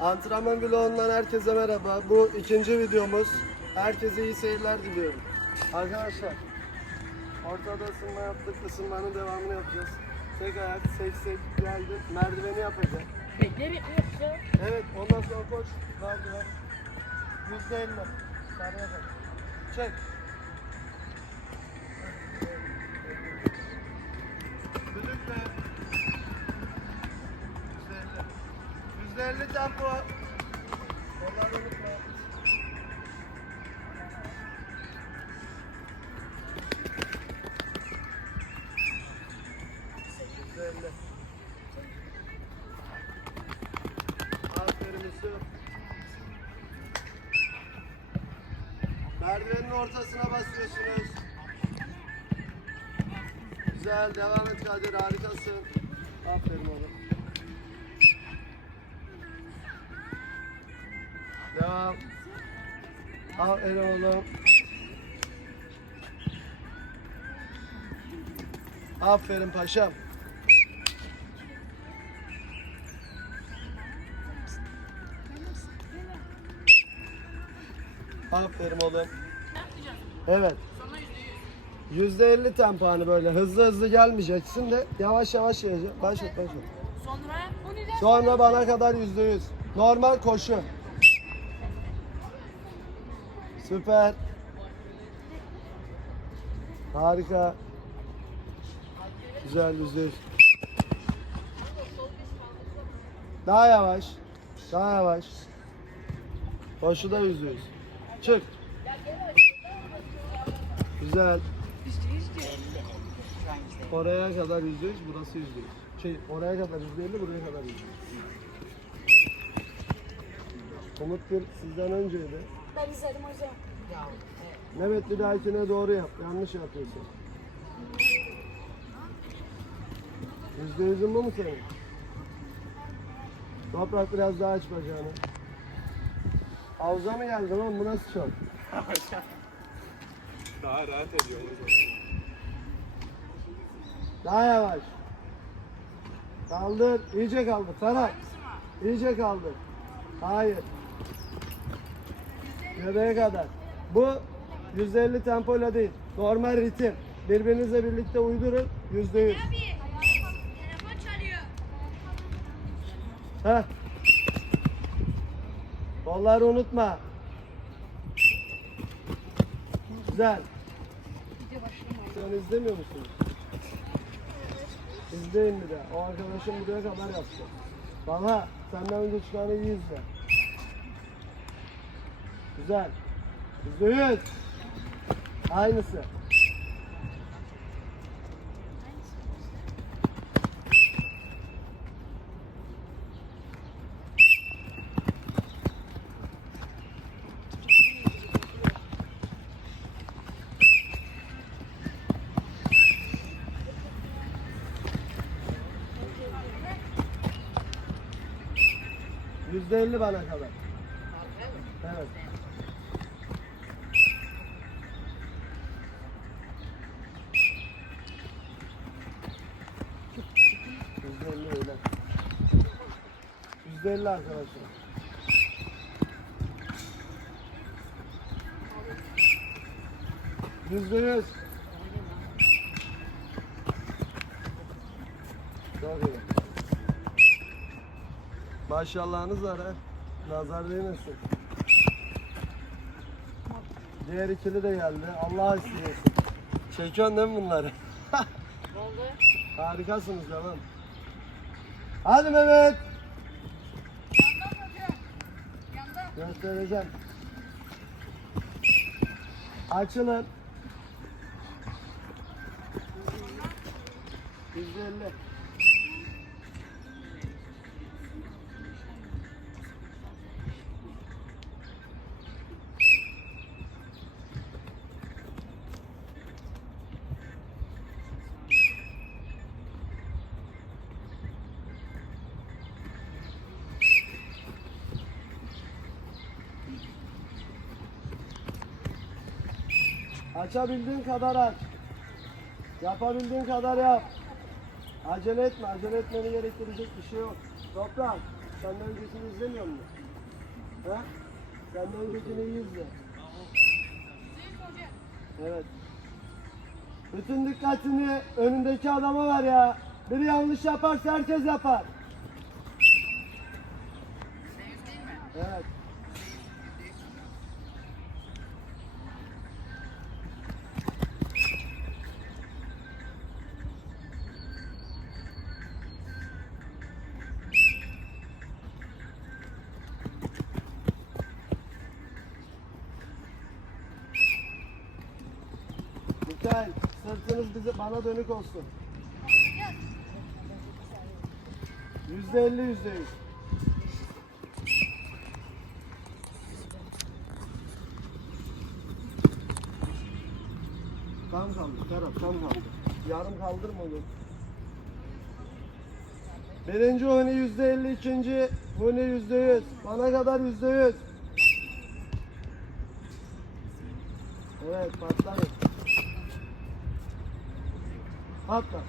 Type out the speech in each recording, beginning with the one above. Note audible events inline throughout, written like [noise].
Antrenman vlogundan herkese merhaba. Bu ikinci videomuz. Herkese iyi seyirler diliyorum. Arkadaşlar, ortada ısınma yaptık. Isınmanın devamını yapacağız. Tek ayak, seksek, geldi. Merdiveni yapacağız. Bekle bekle. Evet, ondan sonra koş. Merdiven. Yüzde elli. Sarıya bak. Çek. Yüzde elli tempo. Kolları unutma. Aferin Yusuf. Merdivenin ortasına basıyorsunuz. Güzel, devam et Kadir, harikasın. Aferin oğlum. Devam. Aferin oğlum. Aferin paşam. Aferin oğlum. Evet. Yüzde elli tempanı böyle hızlı hızlı gelmeyeceksin de yavaş yavaş geleceksin. Başlat başlat. Sonra Sonra bana kadar yüzde yüz. Normal koşu. Süper. Harika. Güzel yüz. Daha yavaş. Daha yavaş. Koşu da yüzde yüz. Çık. Güzel. Oraya kadar yüzde yüz, burası yüzde yüz. Şey, oraya kadar elli, buraya kadar yüzde yüz. Umut bir sizden önceydi. Ben izledim hocam. Mehmet bir dahakine doğru yap. Yanlış yapıyorsun. Yüzde yüzün bu mu senin? Toprak biraz daha aç bacağını. Havuza mı geldin oğlum? Bu nasıl çok? Daha rahat ediyor. Daha yavaş. Kaldır. İyice kaldır. Ferhat. İyice kaldır. Hayır. Göbeğe kadar. Bu 150 tempoyla değil. Normal ritim. Birbirinizle birlikte uydurun. Yüzde yüz. Heh. Kolları unutma. Güzel. Sen izlemiyor musunuz? İzleyin bir de. O arkadaşım buraya kadar yaptı. Bana senden önce çıkanı iyi izle. Güzel. Yüzde yüz. Aynısı. Yüzde elli bana kadar. Evet. Yüzde elli öyle. Yüzde elli arkadaşlar. Çok iyi. Maşallahınız var ha. Nazar değmesin. Diğer ikili de geldi. Allah istiyorsun. Çekiyorsun değil mi bunları? ne [laughs] oldu? Harikasınız canım. Hadi Mehmet. Göstereceğim. Açılın. 150. Açabildiğin kadar aç. Yapabildiğin kadar yap. Acele etme, acele etmeni gerektirecek bir şey yok. Toprak, Senden öncekini izlemiyor musun? Ha? Senden öncekini iyi izle. Evet. Bütün dikkatini önündeki adama ver ya. Biri yanlış yaparsa herkes yapar. Evet. Mikael, sırtınız bize bana dönük olsun. Yüzde elli, yüzde yüz. Tam kaldı, Ferhat, tam kaldı. Yarım kaldırma onu. Birinci huni yüzde elli, ikinci huni yüzde yüz. Bana kadar yüzde yüz. Evet, patlayın. Patla.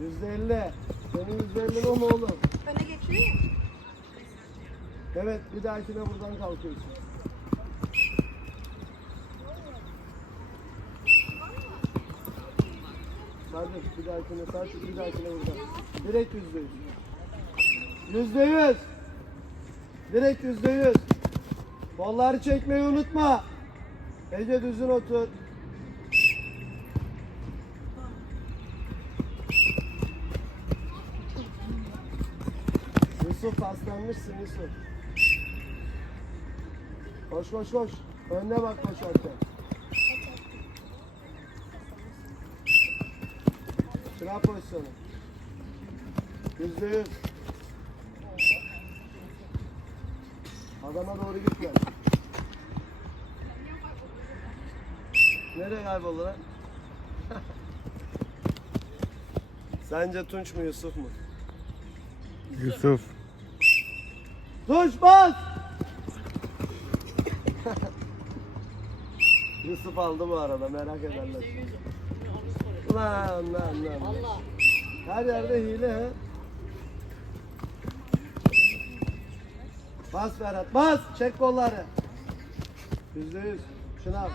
Yüzde elli. Senin yüzde elli o mu oğlum? Öne geçireyim. Evet, bir dahakine buradan kalkıyorsun. Hadi bir dahakine sağ bir dahakine buradan. Direkt yüzde yüz. Yüzde yüz. Direkt yüzde yüz. Kolları çekmeyi unutma. Ece düzün otur. Yusuf paslanmışsın Yusuf. Koş koş koş. Önüne bak koşarken. Sıra pozisyonu. Yüzde yüz. Adama doğru gitme. Nereye kayboldu lan? [laughs] Sence Tunç mu Yusuf mu? Yusuf. Bas! [laughs] Yusuf aldı bu arada merak ederler. Lan lan lan. Valla. Her yerde hile he. Bas Ferhat bas. Çek kolları. Yüzde yüz. Şunu al.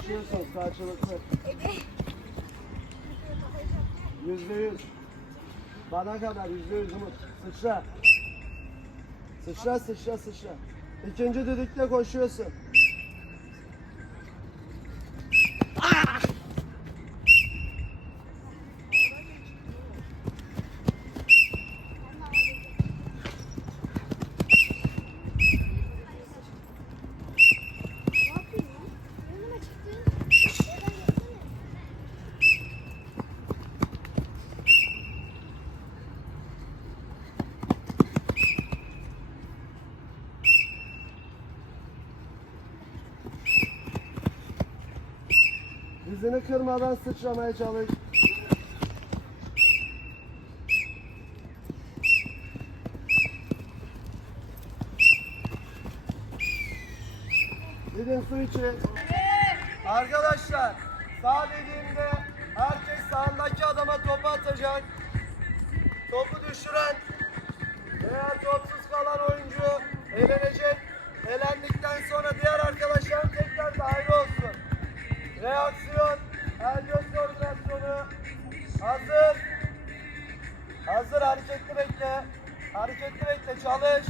Düşüyorsun karşılıklı. Yüzde yüz. Bana kadar yüzde yüz Umut. Sıçra. Sıçra sıçra sıçra. İkinci düdükle koşuyorsun. Dizini kırmadan sıçramaya çalış. Gidin su için. Arkadaşlar sağ dediğimde herkes sağındaki adama topu atacak. Topu düşüren veya topsuz kalan oyuncu elenecek. Elendikten sonra diğer arkadaşlar tekrar dahil olsun. Reaksiyon, göz koordinasyonu. Hazır. Hazır hareketli bekle. Hareketli bekle çalış.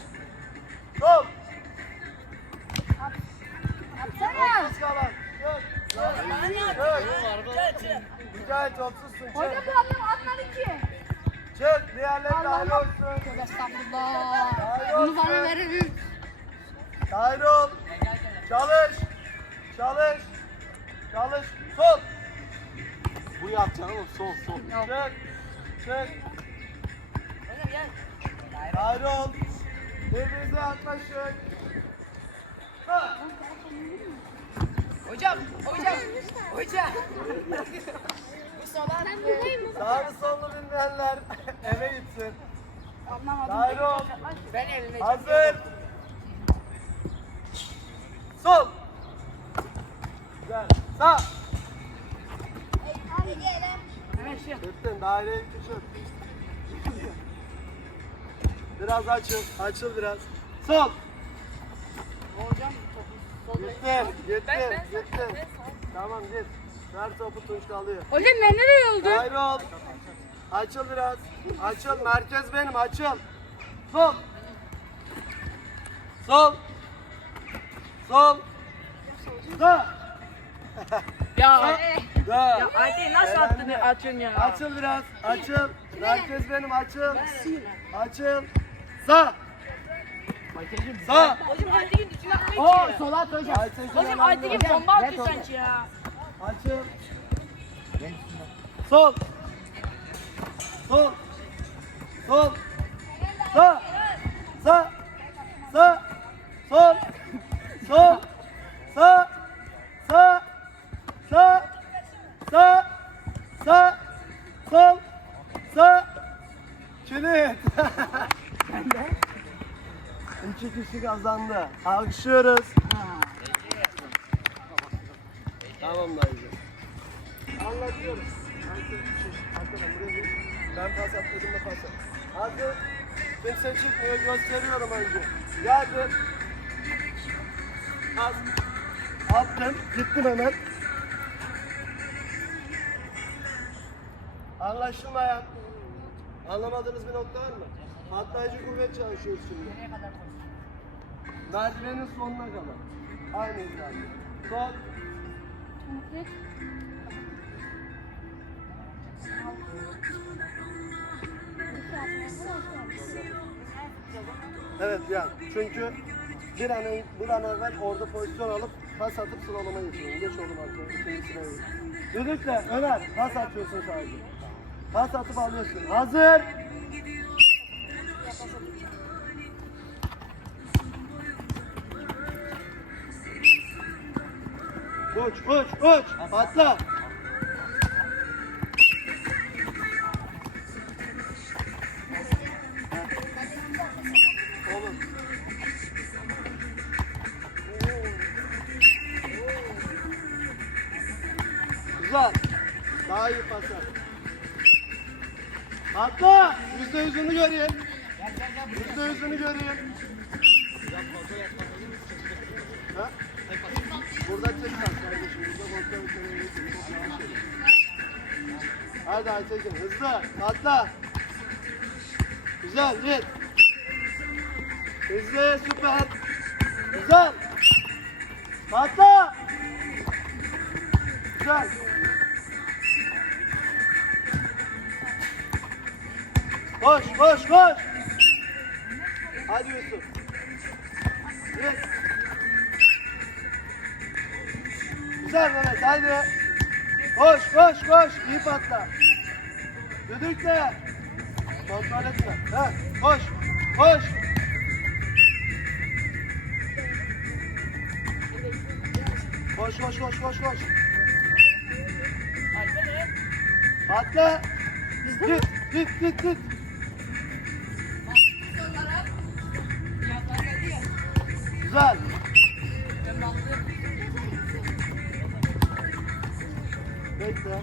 Top. Topsuz kalan. Çık. Çık. Güzel topsuzsun. Çık. bu adam atmadı ki. Çık. Diğerleri dahil olsun. Tövbe estağfurullah. Bunu bana verir. Dahil ol. Çalış. Çalış. Çalış. Sol. Bu yapacaksın oğlum sol sol. Çık. Çık. Dahil ol. Birbirinize yaklaşın. Ha. Hocam, hocam, hocam. Bu solan Ben buradayım. Sağını solunu bilmeyenler eve gitsin. Anlamadım. Daire ol. Ben eline Hazır. Sol. Güzel. Sağ. Daireyi küçült. Biraz açıl. Açıl biraz. Sol. Hocam topu Gittin. Gittin. Tamam git. Ver topu Tunç alıyor. Hocam ben nereye oldu? Daire ol. Açıl biraz. Açıl. Merkez benim. Açıl. Sol. Sol. Sol. Sağ. Ya. Ya Ayte'yi nasıl attın atıyorsun ya? Açıl biraz. Açıl. Merkez benim. Açıl. Açıl. Sağ. Sağ. Hocam Ayte'nin içine atmayı Oo ki. sol at hocam. Hocam. Ayte'nin bomba atıyor sanki ya. Açıl. Sol. Sol. Sol. Sağ. Sağ. Sağ. Sol. Sol. Sağ. Sağ. Sağ. Sağ. Sağ. Sol. Sağ. Kilit. [laughs] İki kişi kazandı. Alkışlıyoruz. Tamam dayıcım. Gel. Ben pas atladım da pas at. Hadi. Kimse çıkmıyor gösteriyorum önce. Yardım. Pas. Attım. Gittim hemen. Anlaşılmayan. Anlamadığınız bir nokta var mı? Patlayıcı kuvvet çalışıyoruz şimdi. Merdivenin sonuna kadar. Aynı hizada. Sol. Evet yani çünkü bir an, bir an evvel orada pozisyon alıp pas atıp sıralama geçiyorum. Geç oğlum sıraya geç. Düdükle Ömer pas atıyorsun sadece. Pas atıp alıyorsun. Hazır. Uç uç uç. Patla. Atla. Yüzde yüzünü göreyim. Yüzde yüzünü göreyim. Ha? Burada çek sen kardeşim. Burada kontrol etmeyi. Hadi Aytekin hızlı. Atla. Güzel git. Hızlı süper. Güzel. Atla. Güzel. Koş koş koş. Hadi Yusuf. Git. Güzel Mehmet haydi. Koş koş koş. İyi patla. Düdükle. Kontrol etme. Ha, koş. Koş. Koş koş koş koş koş. Patla. Git git git git. Güzel. Bekle.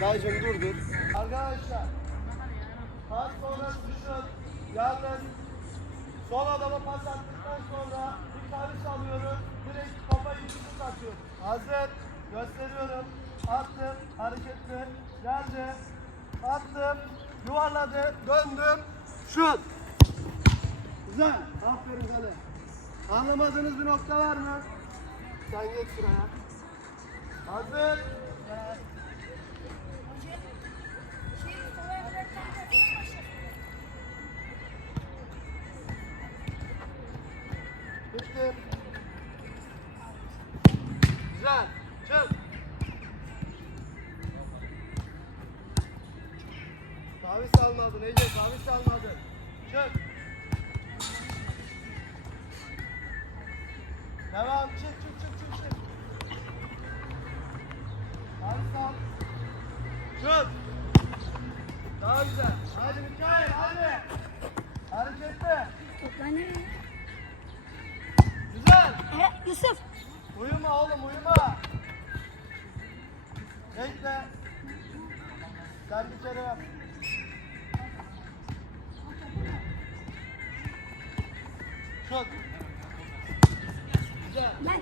Dayıcım dur dur. Arkadaşlar. Pas sonrası şut. Yalnız sol adama pas attıktan sonra bir karış alıyoruz. Direkt kafayı şut atıyoruz. Hazır. Gösteriyorum. Attım. Hareketli. Geldi. Attım. Yuvarladı. Döndüm. Şut. Güzel. Aferin sana. Anlamadığınız bir nokta var mı? Sen geç sıraya. Hazır. Bitti. Yaz. Daha güzel. Hadi Mikail hadi. Hareketli. Topla ne? Güzel. He, Yusuf. Uyuma oğlum uyuma. Bekle. Gel bir kere yap. Çok. Güzel. Gel.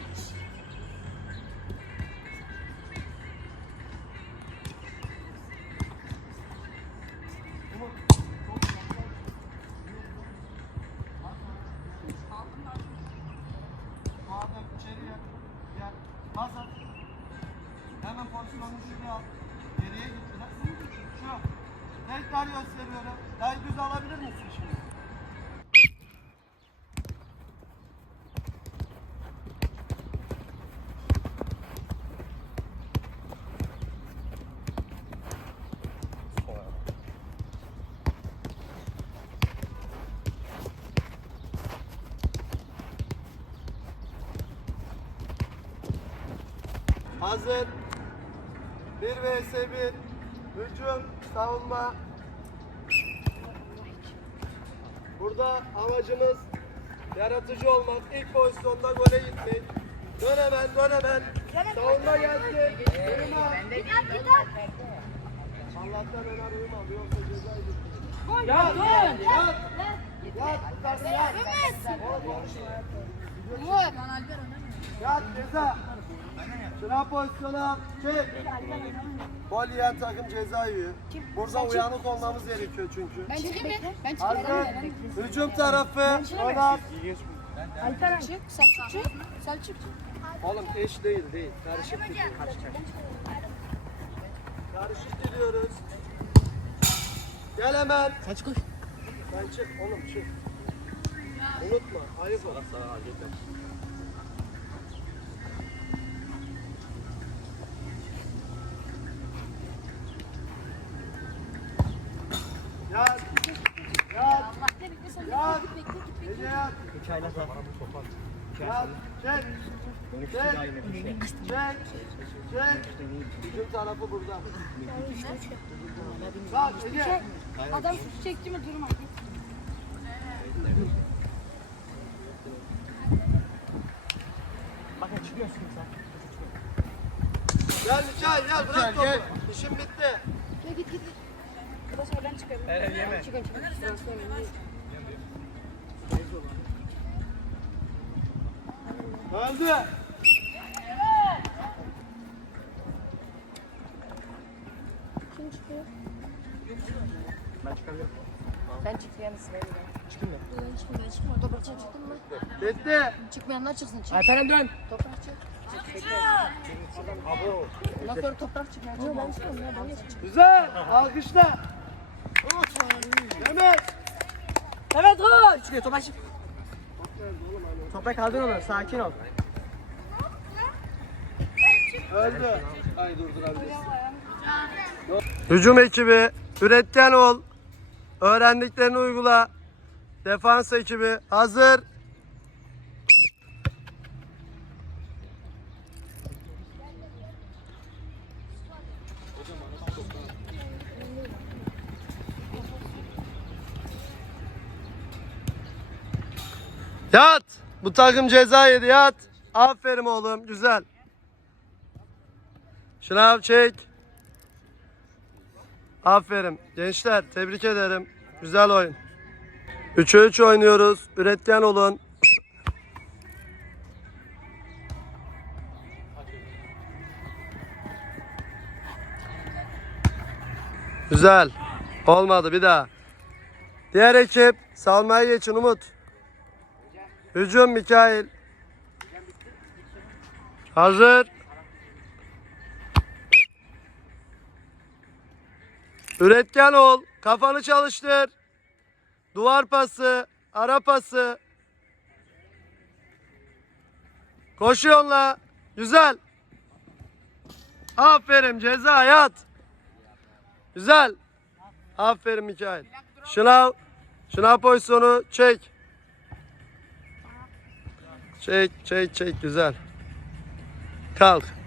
Geriye git biraz. Şu. Tekrar gösteriyorum. Daha düz alabilir misin şimdi? Hazır. 1 vs 1. Hücum, savunma. Burada amacımız yaratıcı olmak. İlk pozisyonda gole gitmek. Dön hemen, dön hemen. Savunma geldi. Uyuma. Allah'tan Ömer uyumadı. Yoksa ceza yedi. Ya dur. Yat. Yat. Yat. Yat. Oğlum konuşma. Yat ceza. Şuna pozisyona çek. Gol yiyen takım ceza yiyor. Burada uyanık olmamız gerekiyor çünkü. Ben çıkayım mı? Ben Hazır. Hücum tarafı. Ömer. Alperen çık. Selçuk çık. Selçuk çık. Oğlum eş değil değil. Karışık gidiyor. Karışık gidiyoruz. Gel hemen. Kaç koş. Sen çık oğlum çık. Unutma. Ayıp ol. Yat. Yat. Çek. Çek. Çek. Çek. Hücum tarafı burada. Kalk Ece. Adam şut çekti mi durma. Gel Mikail gel bırak topu. İşim bitti. Gel git git. Burası ben çıkıyorum. Evet yeme. Çıkın çıkın. Öldü. Kim çıkıyor? Sen çık yani sırayla. Ben çıkmıyorum. Ben çıkmıyorum. Toprak çık çıktın mı? Bitti. Çıkmayanlar çıksın. Çık. Alperen dön. Toprak çık. Ondan sonra toprak çık. Yok ben çıkıyorum ya. Ben de çıkıyorum. Güzel. Alkışla. Mehmet. Evet dur. Çıkıyor topa çık. Topa kaldır onu sakin ol. Öldü. Ay durdurabilirsin. Hücum ekibi üretken ol. Öğrendiklerini uygula. Defans ekibi hazır. Yat. Bu takım ceza yedi yat. Aferin oğlum güzel. Şınav çek. Aferin. Gençler tebrik ederim. Güzel oyun. 3'e 3 oynuyoruz. Üretken olun. Güzel. Olmadı bir daha. Diğer ekip salmaya geçin Umut. Hücum Mikail. Hazır. Üretken ol. Kafanı çalıştır. Duvar pası, ara pası. Koşuyorsun la. Güzel. Aferin ceza yat. Güzel. Aferin Mikail. Şınav. Şınav pozisyonu çek. Çek çek çek güzel. Kalk.